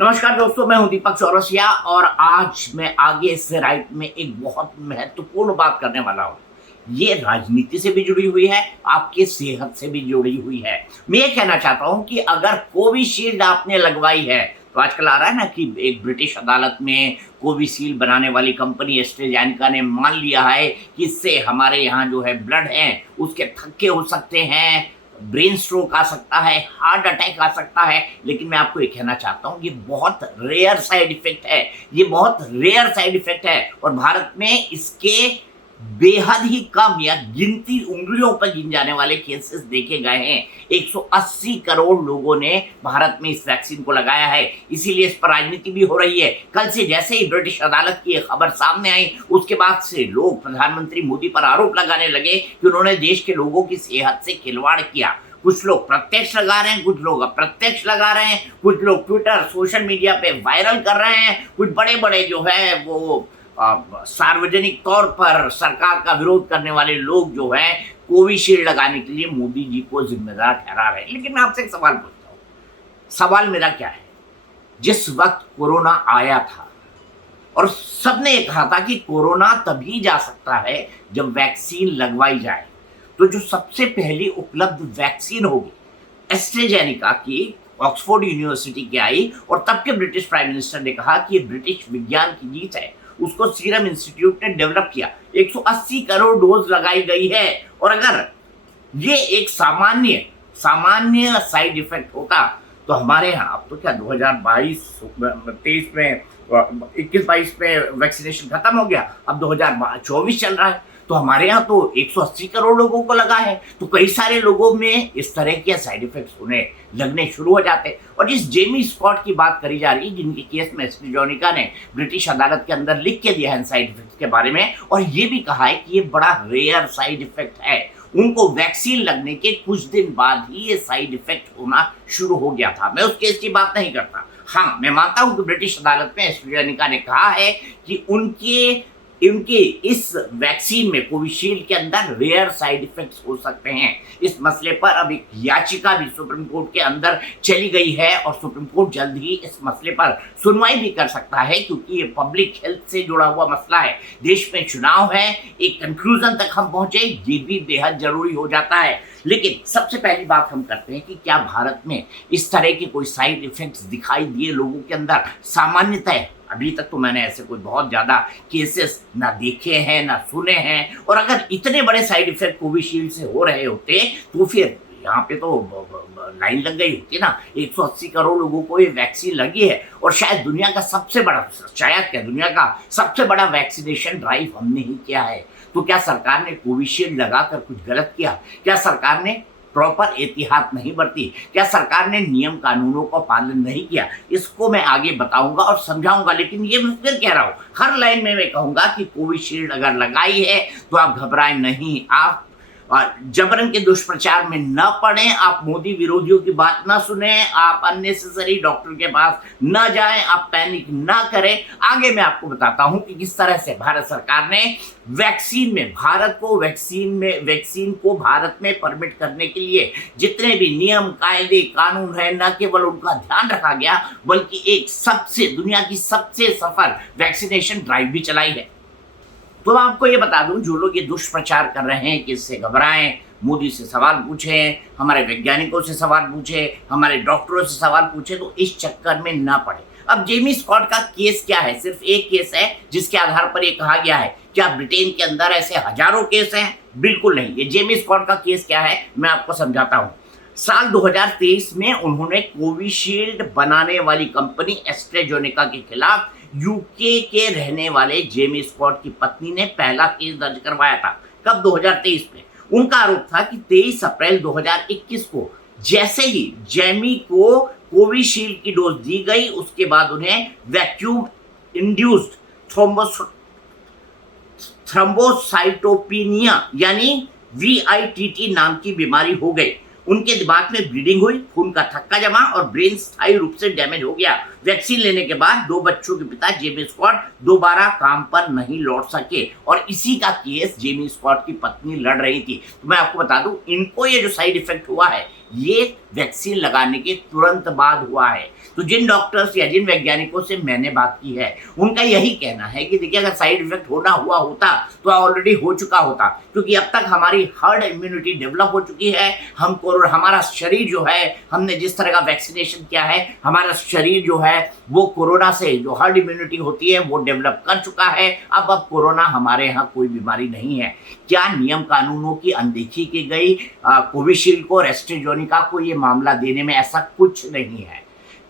नमस्कार दोस्तों, मैं हूं दीपक चौरसिया और आज मैं आगे इससे राइट में एक बहुत महत्वपूर्ण बात करने वाला हूं। ये राजनीति से भी जुड़ी हुई है, आपके सेहत से भी जुड़ी हुई है। मैं ये कहना चाहता हूं कि अगर कोविशील्ड आपने लगवाई है, तो आजकल आ रहा है ना कि एक ब्रिटिश अदालत में कोविशील्ड बनाने वाली कंपनी एस्ट्राजेनेका ने मान लिया है कि इससे हमारे यहाँ जो है ब्लड है उसके थक्के हो सकते हैं, ब्रेन स्ट्रोक आ सकता है, हार्ट अटैक आ सकता है। लेकिन मैं आपको ये कहना चाहता हूँ ये बहुत रेयर साइड इफेक्ट है, ये बहुत रेयर साइड इफेक्ट है और भारत में इसके बेहद ही कम या गिनती उंगलियों पर गिन जाने वाले केसेस देखे गए हैं। 180 करोड़ लोगों ने भारत में इस वैक्सीन को लगाया है, इसीलिए इस पर राजनीति भी हो रही है। कल से जैसे ही ब्रिटिश अदालत की खबर सामने आई, उसके बाद से लोग प्रधानमंत्री मोदी पर आरोप लगाने लगे कि उन्होंने देश के लोगों की सेहत से खिलवाड़ किया। कुछ लोग प्रत्यक्ष लगा रहे हैं, कुछ लोग अप्रत्यक्ष लगा रहे हैं, कुछ लोग ट्विटर सोशल मीडिया पे वायरल कर रहे हैं, कुछ बड़े बड़े जो है वो सार्वजनिक तौर पर सरकार का विरोध करने वाले लोग जो है कोविशील्ड लगाने के लिए मोदी जी को जिम्मेदार ठहरा रहे हैं। लेकिन मैं आपसे एक सवाल पूछता हूँ, सवाल मेरा क्या है? जिस वक्त कोरोना आया था और सबने ये कहा था कि कोरोना तभी जा सकता है जब वैक्सीन लगवाई जाए, तो जो सबसे पहली उपलब्ध वैक्सीन होगी एस्ट्राजेनेका की, ऑक्सफोर्ड यूनिवर्सिटी की आई और तब के ब्रिटिश प्राइम मिनिस्टर ने कहा कि ये ब्रिटिश विज्ञान की जीत है। उसको सीरम इंस्टीट्यूट ने डेवलप किया, 180 करोड़ डोज लगाई गई है। और अगर ये एक सामान्य साइड इफेक्ट होता तो हमारे यहाँ अब तो क्या 2022-23 में 21-22 में वैक्सीनेशन खत्म हो गया, अब 2024 चल रहा है, तो हमारे यहाँ तो 180 करोड़ लोगों को लगा है, तो कई सारे लोगों में इस तरह के साइड इफेक्ट्स लगने शुरू हो जाते। और जिस जेमी स्कॉट की बात करी जा रही है, जिनके केस में एस्ट्राजेनेका ने ब्रिटिश अदालत के अंदर लिख के दिया है साइड इफेक्ट्स के बारे में, और ये भी कहा है कि ये बड़ा रेयर साइड इफेक्ट है। उनको वैक्सीन लगने के कुछ दिन बाद ही ये साइड इफेक्ट होना शुरू हो गया था। मैं उस केस की बात नहीं करता। हाँ, मैं मानता हूं कि ब्रिटिश अदालत में एस्ट्राजेनेका ने कहा है कि उनके इस वैक्सीन में कोविशील्ड के अंदर रेयर साइड इफेक्ट्स हो सकते हैं। इस मसले पर अब एक याचिका भी सुप्रीम कोर्ट के अंदर चली गई है और सुप्रीम कोर्ट जल्द ही इस मसले पर सुनवाई भी कर सकता है, क्योंकि ये पब्लिक हेल्थ से जुड़ा हुआ मसला है। देश में चुनाव है, एक कंक्लूजन तक हम पहुंचे, ये भी बेहद जरूरी हो जाता है। लेकिन सबसे पहली बात हम करते हैं कि क्या भारत में इस तरह के कोई साइड इफेक्ट्स दिखाई दिए लोगों के अंदर? सामान्यतः अभी तक तो मैंने ऐसे कोई बहुत ज़्यादा केसेस ना देखे हैं ना सुने हैं। और अगर इतने बड़े साइड इफेक्ट कोविशील्ड से हो रहे होते तो फिर यहाँ पे तो लाइन लग गई होती ना। 180 करोड़ लोगों को ये वैक्सीन लगी है और शायद दुनिया का सबसे बड़ा वैक्सीनेशन ड्राइव हमने ही किया है। तो क्या सरकार ने कोविशील्ड लगाकर कुछ गलत किया? क्या सरकार ने प्रॉपर एहतियात नहीं बरती? क्या सरकार ने नियम कानूनों का पालन नहीं किया? इसको मैं आगे बताऊंगा और समझाऊंगा। लेकिन ये मैं फिर कह रहा हूँ, हर लाइन में मैं कहूंगा कि कोविशील्ड अगर लगाई है तो आप घबराएं नहीं, आप जबरन के दुष्प्रचार में न पड़े, आप मोदी विरोधियों की बात ना सुने, आप अननेसेसरी डॉक्टर के पास न जाएं, आप पैनिक ना करें। आगे मैं आपको बताता हूं कि किस तरह से भारत सरकार ने वैक्सीन को भारत में परमिट करने के लिए जितने भी नियम कायदे कानून है, न केवल उनका ध्यान रखा गया बल्कि दुनिया की सबसे सफल वैक्सीनेशन ड्राइव भी चलाई है। तो मैं आपको ये बता दूं, जो लोग ये दुष्प्रचार कर रहे हैं कि इससे घबराएं, मोदी से सवाल पूछें, हमारे वैज्ञानिकों से सवाल पूछें, हमारे डॉक्टरों से सवाल पूछें, तो इस चक्कर में ना पड़े। अब जेमी स्कॉट का केस क्या है? सिर्फ एक केस है जिसके आधार पर ये कहा गया है। क्या ब्रिटेन के अंदर ऐसे हजारों केस हैं? बिल्कुल नहीं। ये जेमी स्कॉट का केस क्या है मैं आपको समझाता हूँ। साल 2023 में उन्होंने कोविशील्ड बनाने वाली कंपनी एस्ट्राजेनेका के खिलाफ यूके के रहने वाले जेमी स्कॉट की पत्नी ने पहला केस दर्ज करवाया था। कब? 2023 में। उनका आरोप था कि 23 अप्रैल 2021 को जैसे ही जेमी को कोविशील्ड की डोज दी गई, उसके बाद उन्हें वैक्यूम इंड्यूस्ड थ्रोम्बोसाइटोपिनिया यानी VITT नाम की बीमारी हो गई। उनके दिमाग में ब्लीडिंग हुई, खून का थक्का जमा और ब्रेन स्थायी रूप से डैमेज हो गया। वैक्सीन लेने के बाद 2 बच्चों के पिता जेमी स्कॉट दोबारा काम पर नहीं लौट सके और इसी का केस जेमी स्कॉट की पत्नी लड़ रही थी। तो मैं आपको बता दूं, इनको ये जो साइड इफेक्ट हुआ है ये वैक्सीन लगाने के तुरंत बाद हुआ है। तो जिन डॉक्टर्स या जिन वैज्ञानिकों से मैंने बात की है उनका यही कहना है कि देखिए अगर साइड इफेक्ट होना हुआ होता तो ऑलरेडी हो चुका होता, क्योंकि अब तक हमारी हर्ड इम्यूनिटी डेवलप हो चुकी है। हमारा शरीर जो है, हमने जिस तरह का वैक्सीनेशन किया है, हमारा शरीर जो है वो कोरोना से जो हर्ड इम्यूनिटी होती है वो डेवलप कर चुका है। अब कोरोना हमारे यहाँ कोई बीमारी नहीं है। क्या नियम कानूनों की अनदेखी की गई? कोविशील्ड को, एस्ट्राजेनेका को ये मामला देने में ऐसा कुछ नहीं है,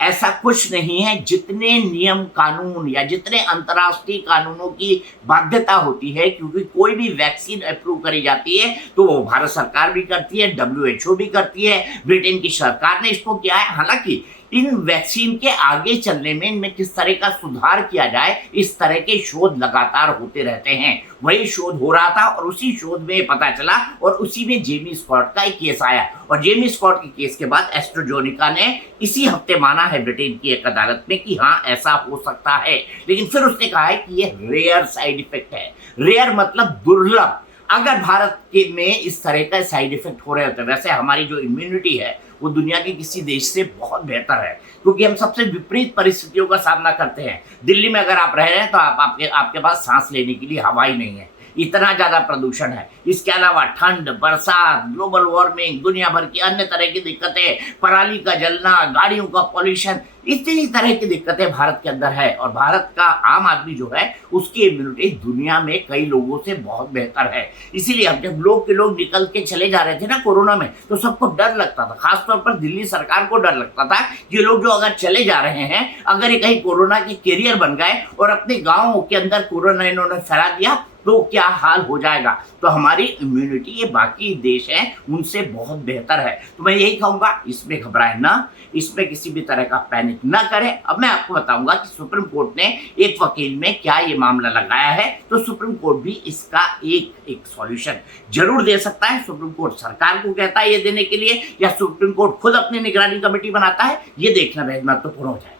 ऐसा कुछ नहीं है। जितने नियम कानून या जितने अंतर्राष्ट्रीय कानूनों की बाध्यता होती है, क्योंकि कोई भी वैक्सीन अप्रूव करी जाती है तो वो भारत सरकार भी करती है, WHO भी करती है, ब्रिटेन की सरकार ने इसको किया है। हालांकि इन वैक्सीन के आगे चलने में इनमें किस तरह का सुधार किया जाए, इस तरह के शोध लगातार होते रहते हैं। वही शोध हो रहा था और उसी शोध में पता चला और उसी में जेमी स्कॉट का एक केस आया और जेमी स्कॉट के केस के बाद एस्ट्राजेनेका ने इसी हफ्ते माना है ब्रिटेन की एक अदालत में कि हाँ ऐसा हो सकता है। लेकिन फिर उसने कहा है कि ये रेयर साइड इफेक्ट है। रेयर मतलब दुर्लभ। अगर भारत के में इस तरह का साइड इफेक्ट हो रहे होते, वैसे हमारी जो इम्यूनिटी है वो दुनिया के किसी देश से बहुत बेहतर है, क्योंकि हम सबसे विपरीत परिस्थितियों का सामना करते हैं। दिल्ली में अगर आप रह रहे हैं तो आपके पास सांस लेने के लिए हवा ही नहीं है, इतना ज्यादा प्रदूषण है। इसके अलावा ठंड, बरसात, ग्लोबल वार्मिंग, दुनिया भर की अन्य तरह की दिक्कतें, पराली का जलना, गाड़ियों का पॉल्यूशन, इतनी तरह की दिक्कतें भारत के अंदर है। और भारत का आम आदमी जो है उसकी इम्यूनिटी दुनिया में कई लोगों से बहुत बेहतर है। इसीलिए अब जब लोग निकल के चले जा रहे थे ना कोरोना में, तो सबको डर लगता था, खासतौर पर दिल्ली सरकार को डर लगता था कि लोग जो अगर चले जा रहे हैं, अगर ये कहीं कोरोना के कैरियर बन गए और अपने गाँव के अंदर कोरोना इन्होंने फैला दिया तो क्या हाल हो जाएगा। तो हमारी इम्यूनिटी ये बाकी देश हैं उनसे बहुत बेहतर है। तो मैं यही कहूँगा, इसमें घबराएं ना, इसमें किसी भी तरह का पैनिक ना करें। अब मैं आपको बताऊंगा कि सुप्रीम कोर्ट ने एक वकील में क्या ये मामला लगाया है, तो सुप्रीम कोर्ट भी इसका एक सॉल्यूशन जरूर दे सकता है। सुप्रीम कोर्ट सरकार को कहता है ये देने के लिए, या सुप्रीम कोर्ट खुद अपनी निगरानी कमेटी बनाता है, ये देखना बेहद महत्वपूर्ण हो जाएगा।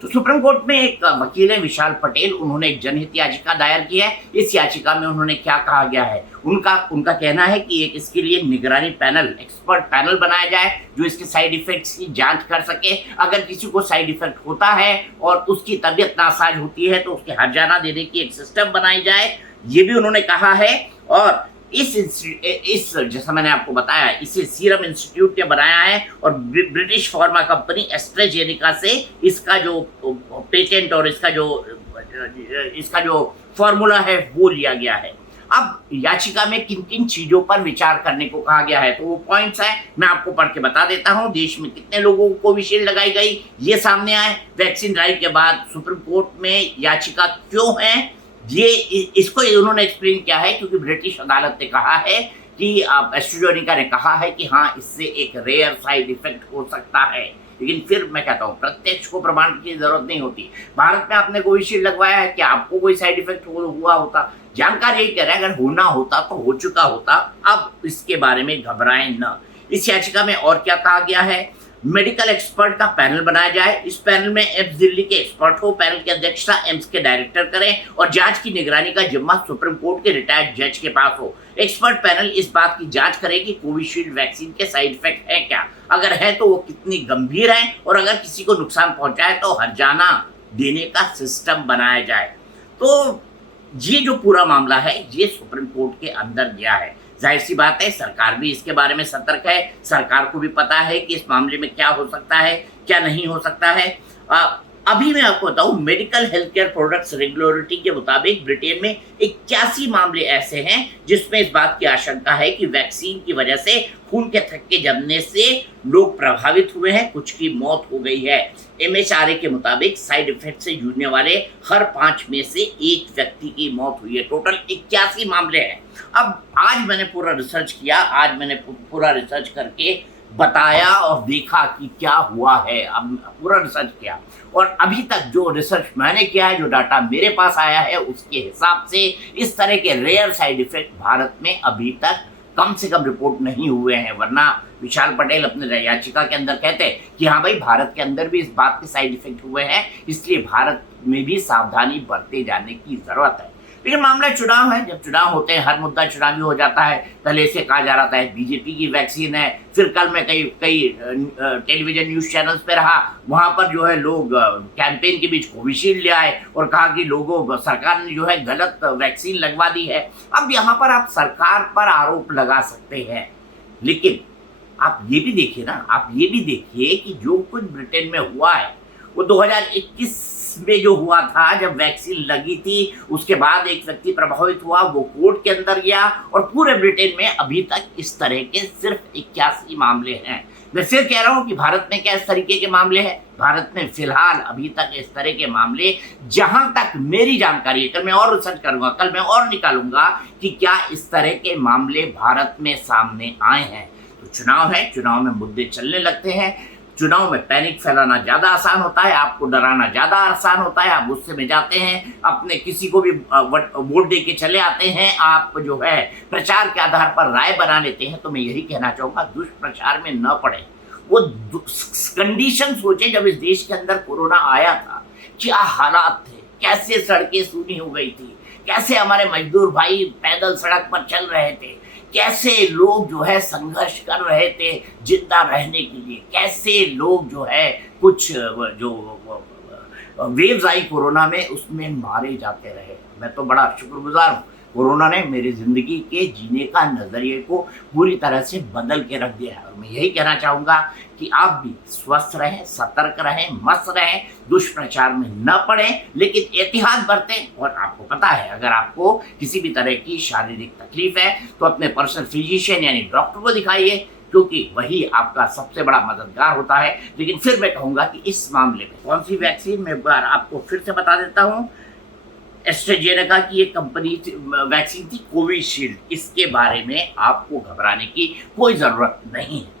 तो सुप्रीम कोर्ट में एक वकील है विशाल पटेल, उन्होंने एक जनहित याचिका दायर की है। इस याचिका में उन्होंने क्या कहा गया है, उनका कहना है कि एक इसके लिए निगरानी पैनल, एक्सपर्ट पैनल बनाया जाए जो इसके साइड इफेक्ट्स की जांच कर सके। अगर किसी को साइड इफेक्ट होता है और उसकी तबीयत नासाज होती है तो उसके हर्जाना देने की एक सिस्टम बनाई जाए, ये भी उन्होंने कहा है। और इस जैसा मैंने आपको बताया, इसे सीरम इंस्टीट्यूट ने बनाया है और ब्रिटिश फार्मा कंपनी एस्ट्राजेनेका से इसका जो पेटेंट और इसका जो फॉर्मूला है वो लिया गया है। अब याचिका में किन किन चीजों पर विचार करने को कहा गया है, तो वो पॉइंट्स है, मैं आपको पढ़ के बता देता हूं। देश में कितने लोगों को कोविशील्ड लगाई गई ये सामने आए, वैक्सीन ड्राइव के बाद सुप्रीम कोर्ट में याचिका क्यों है, ये इसको उन्होंने एक्सप्लेन किया है, क्योंकि ब्रिटिश अदालत ने कहा है कि एस्ट्राजेनेका ने कहा है कि हाँ इससे एक रेयर साइड इफेक्ट हो सकता है। लेकिन फिर मैं कहता हूँ प्रत्यक्ष को प्रमाण की जरूरत नहीं होती। भारत में आपने कोविशील्ड लगवाया है, क्या आपको कोई साइड इफेक्ट हुआ होता? जानकारी यही कह रहा है, अगर होना होता तो हो चुका होता। अब इसके बारे में घबराएं न। इस याचिका में और क्या कहा गया है, मेडिकल एक्सपर्ट का पैनल बनाया जाए। इस पैनल में एम्स दिल्ली के एक्सपर्ट हो, पैनल की अध्यक्षता एम्स के डायरेक्टर करें और जांच की निगरानी का जिम्मा सुप्रीम कोर्ट के रिटायर्ड जज के पास हो। एक्सपर्ट पैनल इस बात की जांच करे कि कोविशील्ड वैक्सीन के साइड इफेक्ट है क्या, अगर है तो वो कितनी गंभीर है, और अगर किसी को नुकसान पहुंचाए तो हर्जाना देने का सिस्टम बनाया जाए। तो ये जो पूरा मामला है ये सुप्रीम कोर्ट के अंदर गया है। जाहिर सी बात है सरकार भी इसके बारे में सतर्क है, सरकार को भी पता है कि इस मामले में क्या हो सकता है क्या नहीं हो सकता है। अभी मैं आपको बताऊं, medical health care products regulatory के मुताबिक ब्रिटेन में 81 मामले ऐसे हैं जिसमें इस बात की आशंका है कि वैक्सीन की वजह से खून के थक्के जमने से लोग प्रभावित हुए हैं, कुछ की मौत हो गई है। MHRA के मुताबिक साइड इफेक्ट से जूझने वाले हर 5 में से 1 व्यक्ति की मौत हुई है। टोटल 81 मामले हैं। अब आज मैंने पूरा रिसर्च किया, आज मैंने पूरा रिसर्च करके बताया और देखा कि क्या हुआ है। अब पूरा रिसर्च किया और अभी तक जो रिसर्च मैंने किया है, जो डाटा मेरे पास आया है, उसके हिसाब से इस तरह के रेयर साइड इफेक्ट भारत में अभी तक कम से कम रिपोर्ट नहीं हुए हैं। वरना विशाल पटेल अपने याचिका के अंदर कहते हैं कि हाँ भाई भारत के अंदर भी इस बात के साइड इफेक्ट हुए हैं, इसलिए भारत में भी सावधानी बरते जाने की जरूरत है। लेकिन मामला चुनाव है, जब चुनाव होते हैं हर मुद्दा चुनावी हो जाता है। पहले से कहा जा रहा था बीजेपी की वैक्सीन है, फिर कल मैं कई कई टेलीविजन न्यूज चैनल्स पे रहा, वहां पर जो है लोग कैंपेन के बीच कोविशील्ड ले आए और कहा कि लोगों सरकार ने जो है गलत वैक्सीन लगवा दी है। अब यहाँ पर आप सरकार पर आरोप लगा सकते हैं, लेकिन आप ये भी देखिए ना, आप ये भी देखिए कि जो कुछ ब्रिटेन में हुआ है वो 2021 में जो हुआ था, जब वैक्सीन लगी थी उसके बाद एक व्यक्ति प्रभावित हुआ, वो कोर्ट के अंदर गया और पूरे ब्रिटेन में अभी तक इस तरह के सिर्फ 81 मामले हैं। मैं फिर कह रहा हूं कि भारत में क्या इस तरीके के मामले हैं? भारत में फिलहाल अभी तक इस तरह के मामले, जहां तक मेरी जानकारी है, कल मैं और रिसर्च करूंगा, कल मैं और निकालूंगा कि क्या इस तरह के मामले भारत में सामने आए हैं। तो चुनाव है, चुनाव में मुद्दे चलने लगते हैं, चुनाव में पैनिक फैलाना ज्यादा आसान होता है, आपको डराना ज्यादा आसान होता है। आप गुस्से में जाते हैं, अपने किसी को भी वोट दे के चले आते हैं, आप जो है प्रचार के आधार पर राय बना लेते हैं। तो मैं यही कहना चाहूंगा, दुष्प्रचार में न पड़े। वो कंडीशन सोचे जब इस देश के अंदर कोरोना आया था, क्या हालात थे, कैसे सड़कें सूनी हो गई थी, कैसे हमारे मजदूर भाई पैदल सड़क पर चल रहे थे, कैसे लोग जो है संघर्ष कर रहे थे जिंदा रहने के लिए, कैसे लोग जो है कुछ जो वेव्स आई कोरोना में उसमें मारे जाते रहे। मैं तो बड़ा शुक्रगुजार हूँ, कोरोना ने मेरी जिंदगी के जीने का नजरिए को पूरी तरह से बदल के रख दिया है। और मैं यही कहना चाहूंगा कि आप भी स्वस्थ रहें, सतर्क रहें, मस्त रहें, दुष्प्रचार में न पड़ें, लेकिन एहतियात बरतें। और आपको पता है, अगर आपको किसी भी तरह की शारीरिक तकलीफ है तो अपने पर्सनल फिजिशियन यानी डॉक्टर को दिखाइए, क्योंकि वही आपका सबसे बड़ा मददगार होता है। लेकिन फिर मैं कहूंगा कि इस मामले में कौन सी वैक्सीन, मैं एक बार आपको फिर से बता देता हूँ, एस्ट्राजेनेका की एक कंपनी वैक्सीन थी कोविशील्ड। इसके बारे में आपको घबराने की कोई जरूरत नहीं है।